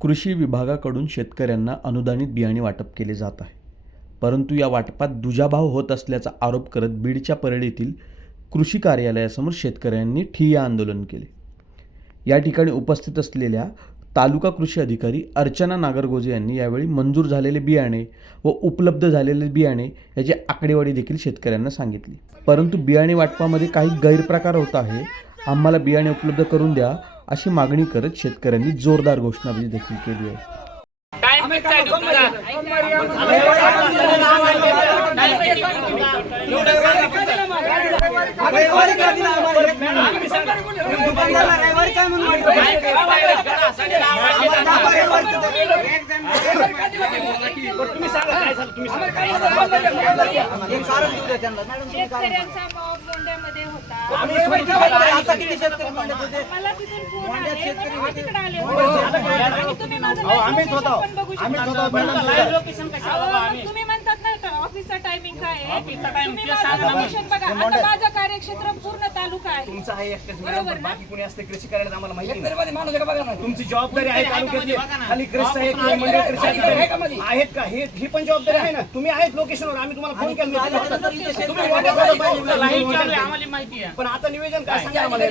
कृषी विभागाकडून शेतकऱ्यांना अनुदानित बियाणे वाटप केले जात आहे. परंतु या वाटपात दुजाभाव होत असल्याचा आरोप करत बीडच्या परळीतील कृषी कार्यालयासमोर शेतकऱ्यांनी ठिय्या आंदोलन केले. या ठिकाणी उपस्थित असलेल्या तालुका कृषी अधिकारी अर्चना नागरगोजे यांनी यावेळी मंजूर झालेले बियाणे व उपलब्ध झालेले बियाणे याची आकडेवारी देखील शेतकऱ्यांना सांगितली. परंतु बियाणे वाटपामध्ये काही गैरप्रकार होत आहे, आम्हाला बियाणे उपलब्ध करून द्या अशी मागणी करत शेतकऱ्यांनी जोरदार घोषणाबाजी देखील केली आहे. शेतकऱ्यांचा मॉब गोंड्यामध्ये होता. मला तिथून फोन आले, म्हणून मी तिकडे आले होते. आणि तुम्ही माझं पण बघू शकता. तुम्ही म्हणतात ना ऑफिसचा टायमिंग काय आहे, तुम्ही माझं लोकेशन बघा. आता माझं कार्यक्षेत्र पूर्ण तालुका आहे. तुमचं आहे एकच बरोबर ना? बाकी कोणी असते कृषी कार्यालयात आम्हाला माहिती नाही. तुमची जबाबदारी आहे तालुक्यातली. खाली कृषी आहे किंवा मंडळ कृषी अधिकारी आहेत का, ही पण जबाबदारी आहे ना. तुम्ही आहेत लोकेशनवर, आम्ही तुम्हाला फोन केला. पण आता निवेदन काय सांगा मला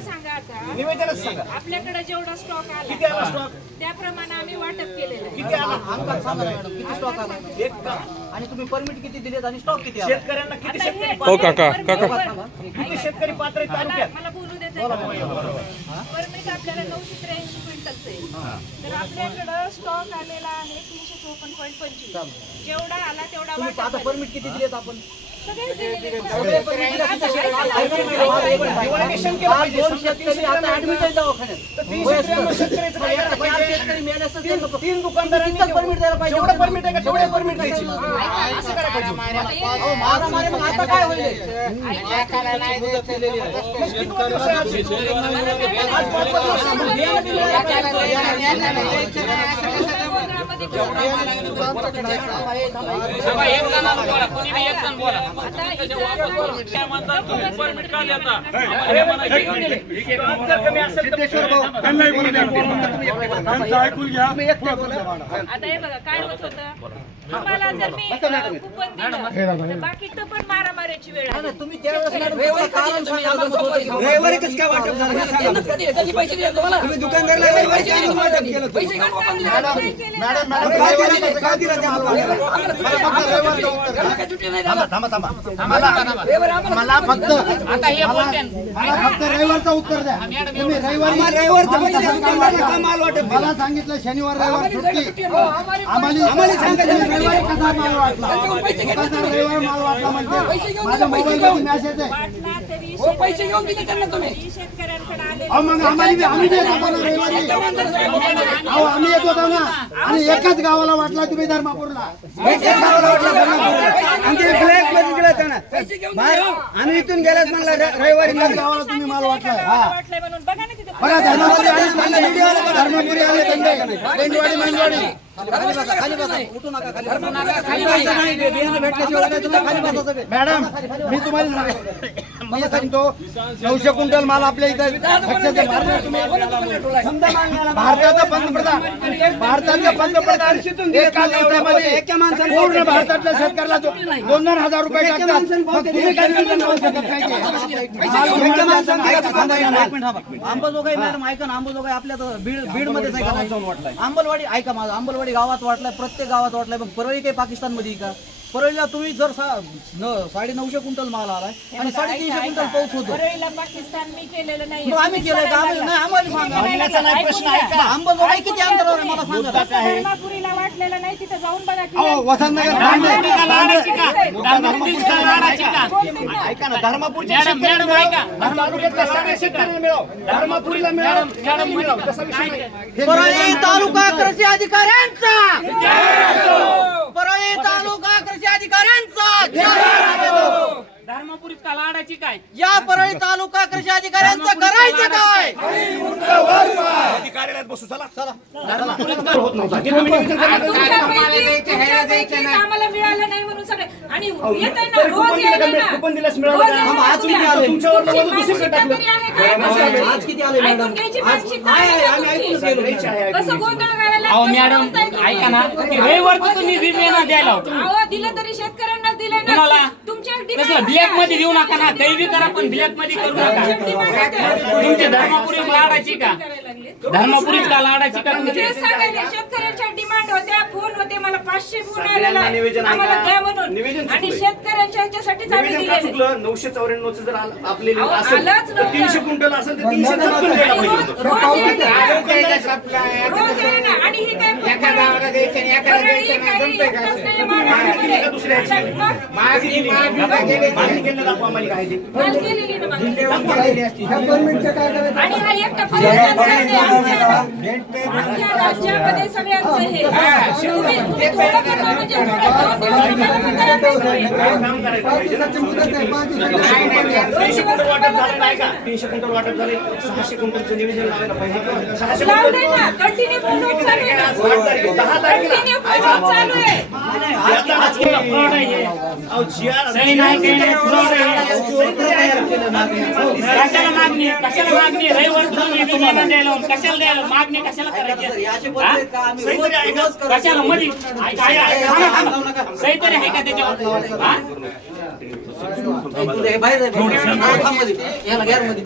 सांगा आता निवेदनच सांगा. आपल्याकडे जेवढा स्टॉक किती आला आला स्टॉक, त्याप्रमाणे आम्ही वाटप केलेलं आहे. किती आला आमदार सांगा मॅडम किती स्टॉक आला एक का आणि तुम्ही परमिट किती दिलेत आणि स्टॉक किती आला शेतकऱ्यांना किती आता शेतकरी हे- हो काका, किती शेतकरी पात्र आहेत तालुक्यात. मला बोलू देत परमिट आपल्याला 983 क्विंटलचं आहे. तर आपल्याकडं स्टॉक आलेला आहे 354.25. जेवढा आला तेवढा तुम्ही वाटप आता परमिट किती दिलेत आपण सगळे दिलेले आहेत. सगळे permit आता दिलेत. ऐका ना. Dividation केलं आज पाहिजे. 2 शेतकरी आता ऍडमिट आहेत दवाखान्यात. तर 393 शेतकऱ्याचं काय करायला 4 पाहिजे? शेतकरी मेले असतात तीन त्यांना दुकानदारांनी किती परमिट द्यायला पाहिजे जेवढं परमिट आहे का तेवढे परमिट द्यायची. ऐका. असं करायला पाहिजे. अहो, मारामारी मग आता काय होईल आता हे बघा काय होत होतं, तुम्हाला जर मी कुपन दिलं तर बाकीचं पण मारामारीची वेळ आली. तुम्ही त्यावेळेस मॅडम तुम्हाला कारण सांगा रविवारी कसं काय वाटप झालं हे सांगा. तुम्ही दुकानदाराला रविवारी काय म्हणून वाटप केलं तुम्ही? काय दिलं त्या लोकांना? मला फक्त रविवारचं उत्तर द्या. तुम्ही रविवारी का माल वाटप मला सांगितलं शनिवार रविवार सुट्टी. आम्हाला सांगितलं रविवारी कसा माल वाटला. दुकानदार रविवार माल वाटला म्हणजे माझ्या मोबाईलमध्ये मेसेज आहे. वाटला तरी शेतकऱ्यांकडे आले. अहो मग आम्ही देत होतो ना रविवारी. अहो आम्ही येत होतो ना आणि एकाच गावाला वाटला तुम्ही धर्मापूरला. आम्ही इथून गेलाच म्हणला रविवारी गावाला तुम्ही माल वाटलाय. हा वाटलंय म्हणून बघा ना तिथे बघा धर्मापुरी आले बेंडवाडी मांडवाडी. खाली बसा उठू नका खाली बियाणं भेटल्याशिवाय काय तुम्ही खाली बसा सगळे. मॅडम मी तुम्हाला मी सांगतो 900 क्विंटल माल आपल्या इथं भारताचा पंतप्रधान एका दिवसामध्ये पूर्ण भारतातल्या शेतकऱ्याला 2,000 रुपये टाकतात. मग तुम्ही काय म्हणू शकत नाही की? अंबाजोगाई मॅडम ऐका ना, अंबाजोगाई आपल्या बीड मध्येच आहे का? अंबलवाडी ऐका माझं, अंबलवाडी गावात वाटलाय, प्रत्येक गावात वाटलाय. मग परळी काही पाकिस्तान मध्ये का? परळीला तुम्ही जर 950 क्विंटल माल आलाय आणि 350 क्विंटल पाऊस होतो. परळीला पाकिस्तान मी केलेलं नाही. मग आम्ही केलंय का? आम्हाला सांगा. प्रश्न आहे का? अंबाजोगाई किती अंतरावर आहे मला सांगा. धर्मापुरीला वाटलेलं नाही, तिथे जाऊन बघा की अहो वसंतनगर ऐका ना, धर्मापूरच्या तालुक्यातल्या सगळ्या शेतकऱ्यांना मिळव, धर्मापुरीला मिळव तसा विषय नाही. परळी तालुका कृषी अधिकाऱ्यांचा परळी तालुका कृषी अधिकाऱ्यांचा धर्मपुरीत का लाडाची काय? या परळी तालुका कृषी अधिकाऱ्यांचं करायचं काय? कार्यालयात बसू चला चला होत नव्हता हे तुम्ही निवेदन करा. तुमच्यापैकी आम्हाला मिळालं नाही म्हणून सगळे आणि येत आहे ना रोज यायला ना कुपन दिल्यास मिळालं रोज का? यायला आज किती तुम्ही. आले? तुमच्यावर तुमची नव्वद दुसरीकडे मानसिकता टाकलं. तरी आहे काय? आज किती आले मॅडम? ऐकून घ्यायची आज मानसिकता आहे, आहे का आम्ही तुमची? ऐकूनच गेलो. घ्यायची आहे, ऐकून कसं गोंधळ घालायला अहो कसं मॅडम बोलताय तुम्ही? ऐका ना, ते रविवारचं तुम्ही बिल नाही द्यायला होतं. अहो दिलं तरी शेतकऱ्यांनाच दिलंय ना कुणाला? तुमच्या कसलं ब्लॅक मध्ये देऊ नका ना, काही बी करा पण ब्लॅक मध्ये करू नका. तुमची धर्मापुरी लाडाची का? धर्मापुरीच का लाडाची का तुमची? शेतकऱ्यांच्या डिमांड होत्या, फोन होते, मला 500 फोन आलेला सगळ्यांना निवेदन आम्हाला ऐका. द्या म्हणून निवेदन आणि चुकलंय. शेतकऱ्यांच्या ह्याच्यासाठीच आम्ही निवेदन का दिलेले. चुकलं 994 जर आपले अहो, असेल आलंच तर नव्हतं. 300 क्विंटल असेल तर 300 द्यायला आणि पाहिजे रोज होतं. रोज आहे ना आणि ही काय परळी काही एकटाच नाही महाराष्ट्रामध्ये. दुसऱ्या ह्याची. मागणी केली. मागणी केलं दाखवा आम्हाला काय ते. माल केलेली ना मागणी. ह्या परमिटचं काय करायचं? आणि हा एकटा पर्यटन आमच्या राज्यामध्ये सगळ्यांचं हे तुम्ही थोडं करा म्हणजे थोडं 2 दिवस तुम्हाला करायला पाहिजे. काम करायचं पाहिजे ना. 300 क्विंटल वाटप झालं नाही का? 300 क्विंटल वाटप झाले 600 क्विंटलचं निवेदन लावायला पाहिजे. 600 लावलंय ना कंटिन्यू फोन चालू आहे ना 8 तारीख 10 तारखेला कंटिन्यू फोन चालू आहे. आज केलं fraud आहे हे. अहो, GR सही नाही केली, fraud आहे. कशाला मागणी? कशाला मागणी? रविवारचं तुम्ही बिल नाही द्यायला होतं. कशाला द्यायला? मागणी कशाला करायची? असे पद्धत का आम्ही सही तरी आहे का? रोज करतो. कशाला मध्ये? सही तरी आहे का त्याच्यावर? हा? हे बाहेर आहे, बाहेर. थांब मध्ये. याला घ्या मध्ये.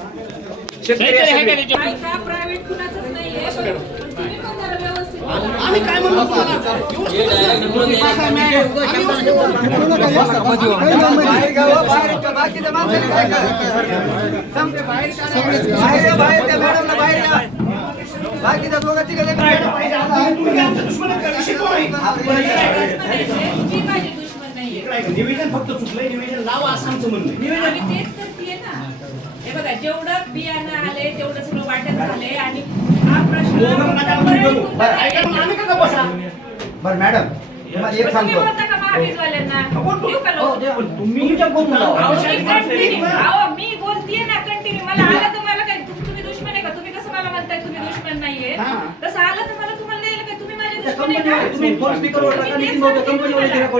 सही तरी आहे का त्याच्यावर? ऐका प्रायव्हेट कुणाचंच नाहीये पण तुम्ही पण जरा व्यवस्थित बोला. आम्ही काय म्हणलो तुम्हाला? बाहेर गावं, बाहेर बाकीच्या माणसाने काय करायचं? बाहेर बाहेर त्या मॅडमला बाहेर या. बाकीच्या दोघं तिघं तुम्ही आमच्या दुश्मन आहेत का? विषय कोण आहे? मी माझी दुश्मन नाहीये. इकडे आहे. निवेदन फक्त चुकलंय निवेदन लावा असं आमचं म्हणणं आहे. आम्ही तेच करतेय ना. हे बघा जेवढं बियाणं आले तेवढं सगळं वाटत झालंय आणि हा प्रश्न दोघं नका तुम्ही करू. बरं, ऐका मग आम्ही का बसा? बरं मॅडम तुम्हाला एक तुम्ही सांगतो बोलता का महावीजवाल्यांना? देऊ का हो, लोक? द्या. तुमच्या फोन लावा. अहो, मी continue- अहो, मी बोलतीये ना कंटिन्यू मला आलं तर मला काय तुम्ही दुश्मन आहे का? तुम्ही कसं मला म्हणताय तुम्ही दुश्मन नाहीये तसं आलं तर मला तुम्हाला नाही आलं काय? तुम्ही माझे दुश्मन आहे का? तुम्ही फोन स्पीकरवर टाका, मी तेच meeting होते, सांगते कंपनीवर तुम्हाला. रेकॉर्ड